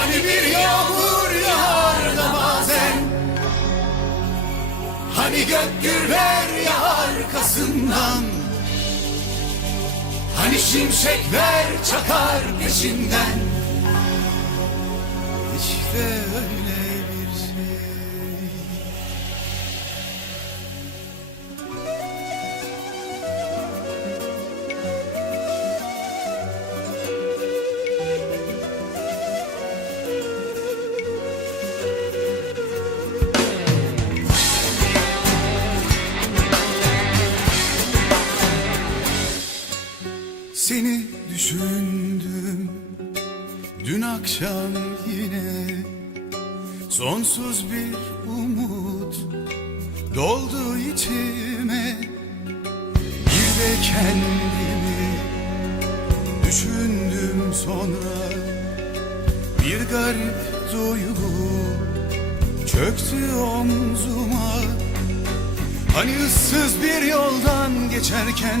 Hani bir yağmur yağar da bazen. Hani gök gürler ya arkasından Hani şimşekler çakar peşinden. İşte öyle bir şey Seni düşündüm. Dün akşam yine Sonsuz bir umut doldu içime. Bir de kendimi düşündüm sonra. Bir garip duygu çöktü omzuma. Hani ıssız bir yoldan geçerken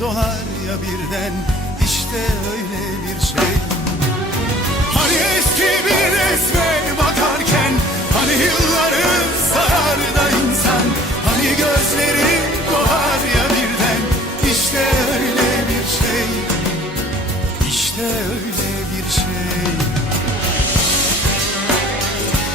dolar ya birden. İşte öyle bir şey